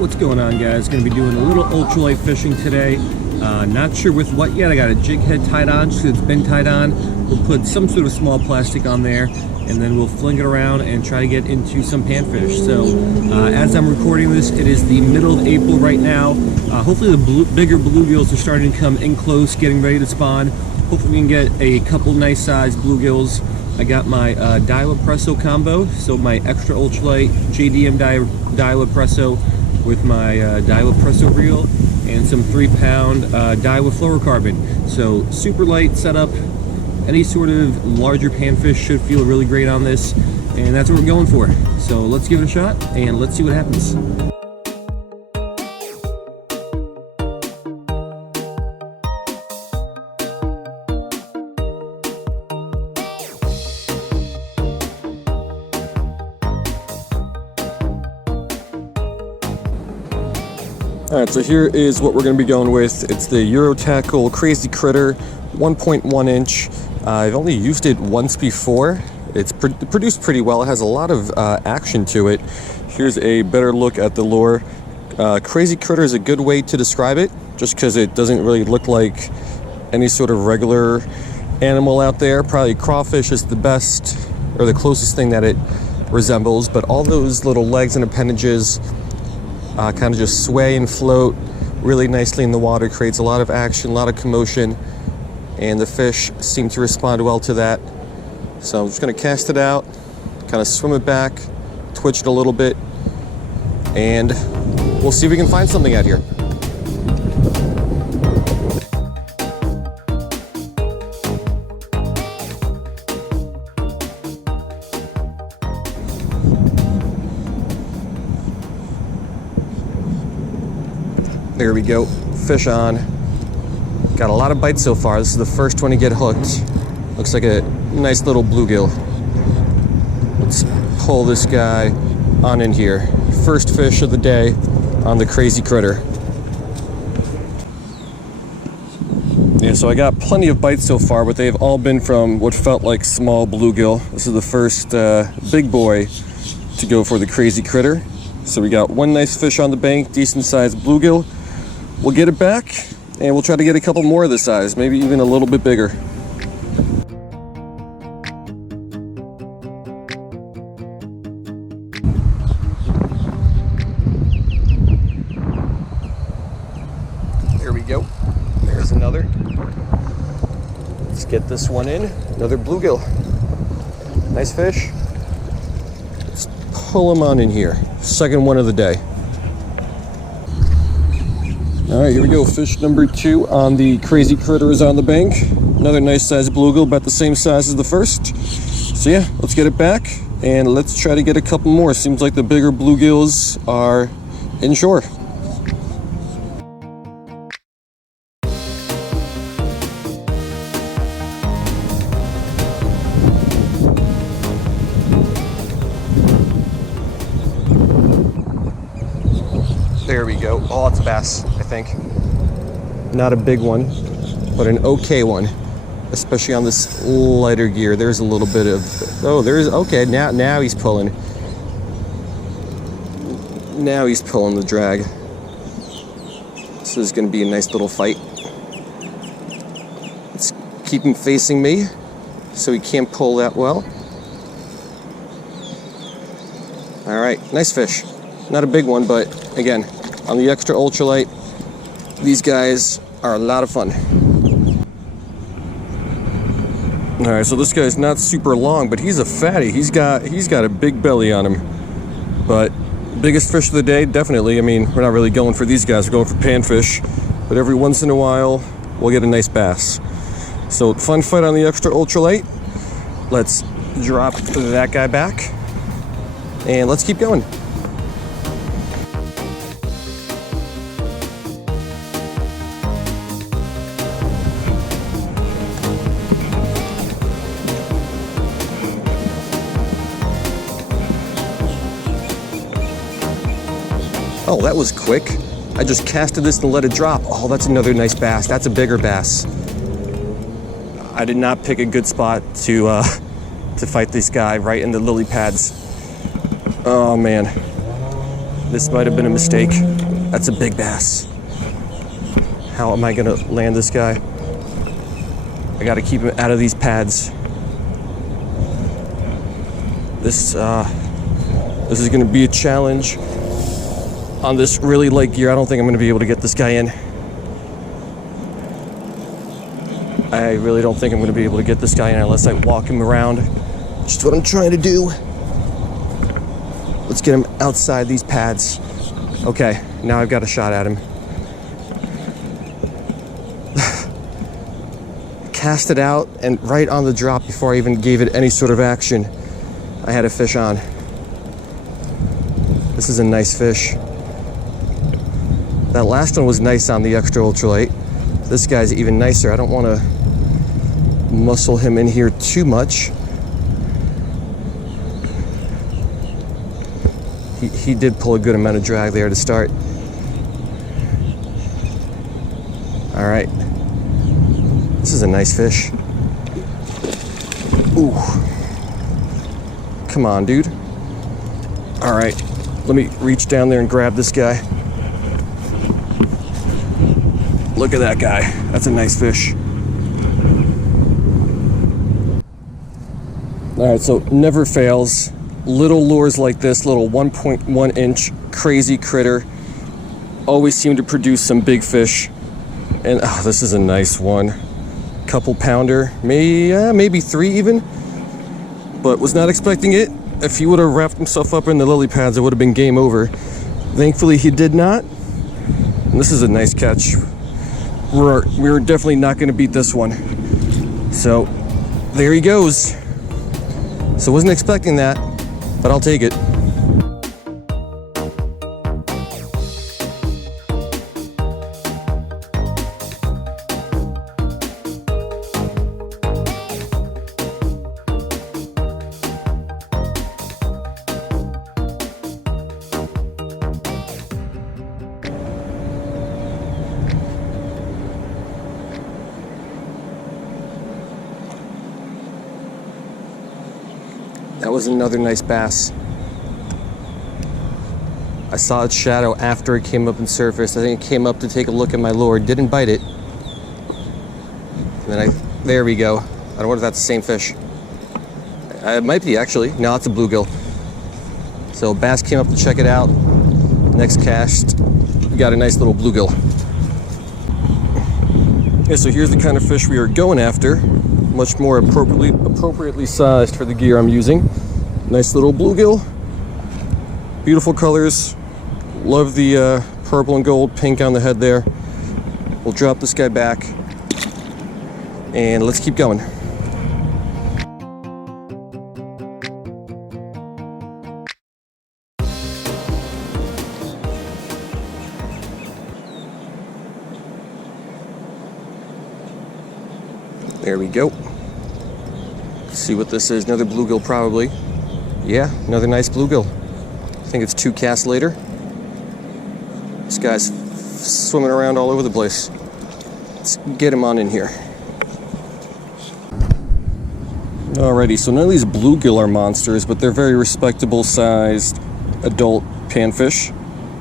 What's going on, guys? Going to be doing a little ultralight fishing today. Not sure with what yet. I got a jig head tied on just 'cause it's been tied on. We'll put some sort of small plastic on there and then we'll fling it around and try to get into some panfish. So as I'm recording this, it is the middle of April right now. Hopefully the bigger bluegills are starting to come in close, getting ready to spawn. Hopefully we can get a couple nice sized bluegills. I got my Daiwa Presso combo, so my extra ultralight JDM Daiwa Presso with my Daiwa Presso reel and some 3-pound Daiwa fluorocarbon. So super light setup. Any sort of larger panfish should feel really great on this, and that's what we're going for. So let's give it a shot and let's see what happens. Alright, so here is what we're going to be going with. It's the Eurotackle Crazy Critter 1.1 inch. I've only used it once before. It's produced pretty well. It has a lot of action to it. Here's a better look at the lure. Crazy Critter is a good way to describe it, just because it doesn't really look like any sort of regular animal out there. Probably crawfish is the best, or the closest thing that it resembles, but all those little legs and appendages kind of just sway and float really nicely in the water, creates a lot of action, a lot of commotion, and the fish seem to respond well to that. So I'm just going to cast it out, kind of swim it back, twitch it a little bit, and we'll see if we can find something out here. There we go, fish on. Got a lot of bites so far. This is the first one to get hooked. Looks like a nice little bluegill. Let's pull this guy on in here. First fish of the day on the Crazy Critter. Yeah, so I got plenty of bites so far, but they've all been from what felt like small bluegill. This is the first big boy to go for the Crazy Critter. So we got one nice fish on the bank, decent sized bluegill. We'll get it back, and we'll try to get a couple more of this size, maybe even a little bit bigger. There we go. There's another. Let's get this one in. Another bluegill. Nice fish. Let's pull him on in here. Second one of the day. All right, here we go. Fish number 2 on the Crazy Critter is on the bank. Another nice sized bluegill, about the same size as the first. So yeah, let's get it back and let's try to get a couple more. Seems like the bigger bluegills are inshore. There we go. Oh, it's a bass, I think. Not a big one, but an okay one, especially on this lighter gear. There's a little bit of, oh, there's, okay, now he's pulling. Now he's pulling the drag. This is going to be a nice little fight. Let's keep him facing me so he can't pull that well. All right, nice fish. Not a big one, but again, on the extra ultralight, these guys are a lot of fun. All right, so this guy's not super long, but he's a fatty. He's got a big belly on him. But biggest fish of the day, definitely. I mean, we're not really going for these guys. We're going for panfish. But every once in a while, we'll get a nice bass. So fun fight on the extra ultralight. Let's drop that guy back, and let's keep going. Oh, that was quick. I just casted this and let it drop. Oh, that's another nice bass. That's a bigger bass. I did not pick a good spot to fight this guy right in the lily pads. Oh man. This might have been a mistake. That's a big bass. How am I gonna land this guy? I gotta keep him out of these pads. This is gonna be a challenge on this really light gear. I don't think I'm gonna be able to get this guy in. I really don't think I'm gonna be able to get this guy in unless I walk him around. Just what I'm trying to do. Let's get him outside these pads. Okay, now I've got a shot at him. Cast it out, and right on the drop before I even gave it any sort of action, I had a fish on. This is a nice fish. That last one was nice on the extra ultralight. This guy's even nicer. I don't want to muscle him in here too much. He did pull a good amount of drag there to start. All right. This is a nice fish. Ooh. Come on, dude. All right. Let me reach down there and grab this guy. Look at that guy. That's a nice fish. All right, so never fails. Little lures like this, little 1.1 inch crazy critter, always seem to produce some big fish. And oh, this is a nice one. Couple pounder, maybe 3 even, but was not expecting it. If he would have wrapped himself up in the lily pads, it would have been game over. Thankfully, he did not. And this is a nice catch. We're definitely not going to beat this one. So there he goes. So wasn't expecting that, but I'll take it. That was another nice bass. I saw its shadow after it came up and surfaced. I think it came up to take a look at my lure, didn't bite it. And then there we go. I don't know if that's the same fish. It might be actually. No, it's a bluegill. So bass came up to check it out. Next cast, we got a nice little bluegill. Yeah, so here's the kind of fish we are going after. Much more appropriately sized for the gear I'm using. Nice little bluegill. Beautiful colors. Love the purple and gold pink on the head there. We'll drop this guy back and let's keep going. There we go. Let's see what this is. Another bluegill probably. Yeah, another nice bluegill. I think it's 2 casts later. This guy's swimming around all over the place. Let's get him on in here. Alrighty, so none of these bluegill are monsters, but they're very respectable sized adult panfish.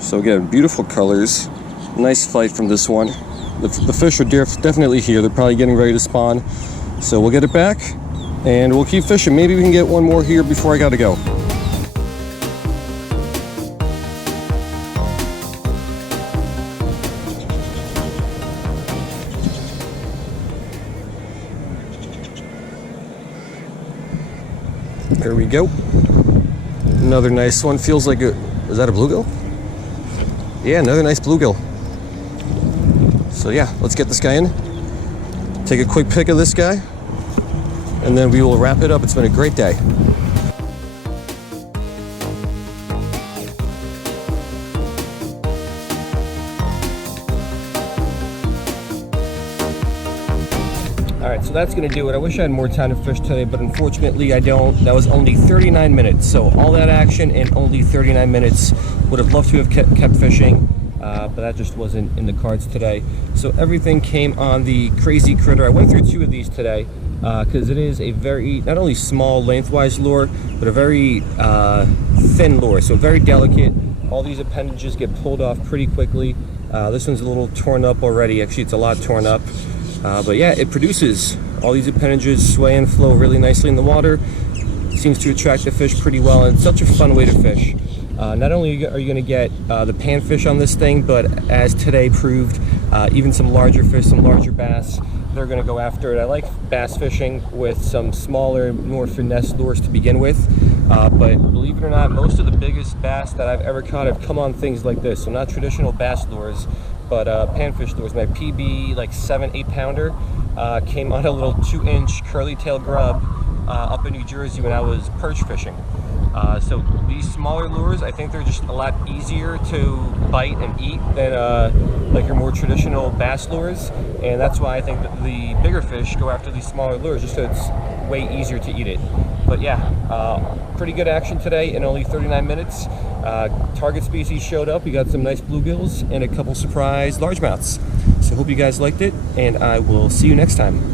So again, beautiful colors. Nice fight from this one. The fish are definitely here. They're probably getting ready to spawn. So we'll get it back and we'll keep fishing. Maybe we can get one more here before I gotta go. There we go. Another nice one. Feels like is that a bluegill? Yeah, another nice bluegill. So yeah, let's get this guy in. Take a quick pic of this guy, and then we will wrap it up. It's been a great day. All right, so that's gonna do it. I wish I had more time to fish today, but unfortunately I don't. That was only 39 minutes. So all that action in only 39 minutes. Would have loved to have kept fishing. But that just wasn't in the cards today. So everything came on the Crazy Critter. I went through 2 of these today because it is a very, not only small lengthwise lure, but a very thin lure. So very delicate, All these appendages get pulled off pretty quickly. This one's a little torn up already. Actually, it's a lot torn up. But yeah, it produces. All these appendages sway and flow really nicely in the water. Seems to attract the fish pretty well, and it's such a fun way to fish. Not only are you going to get the panfish on this thing, but as today proved, even some larger fish, some larger bass, they're going to go after it. I like bass fishing with some smaller, more finesse lures to begin with, but believe it or not, most of the biggest bass that I've ever caught have come on things like this. So not traditional bass lures, but panfish lures. My PB, like 7-8 pounder, came on a little 2-inch curly tail grub up in New Jersey when I was perch fishing. So these smaller lures, I think they're just a lot easier to bite and eat than like your more traditional bass lures, and that's why I think that the bigger fish go after these smaller lures, just so it's way easier to eat it. But yeah, pretty good action today in only 39 minutes. Target species showed up. We got some nice bluegills and a couple surprise largemouths. So hope you guys liked it, and I will see you next time.